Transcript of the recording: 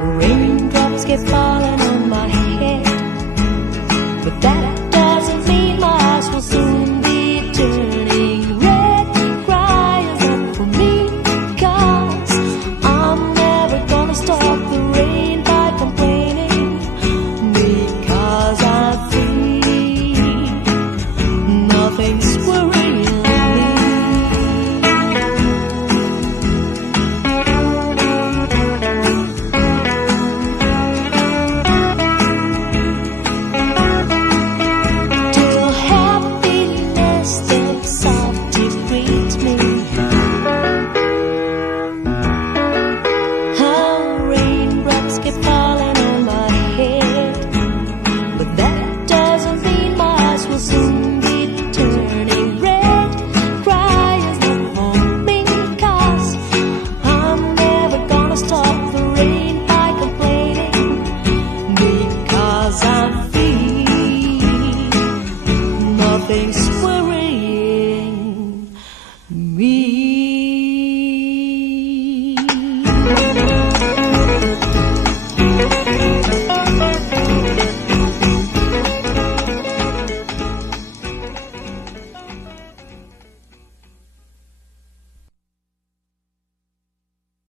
Raindrops keep falling on my head, but that doesn't mean my eyes will soon be turning red. Cry isn't for me, 'cause I'm never gonna stop the rain by complaining, because I feel nothing's worrying me. Till happiness steps up to greet me. How raindrops keep falling on my head, but that doesn't mean my eyes will soon be turning red. Cry is not for me, 'cause I'm never gonna stop the rain by complaining, because I feel nothing's worrying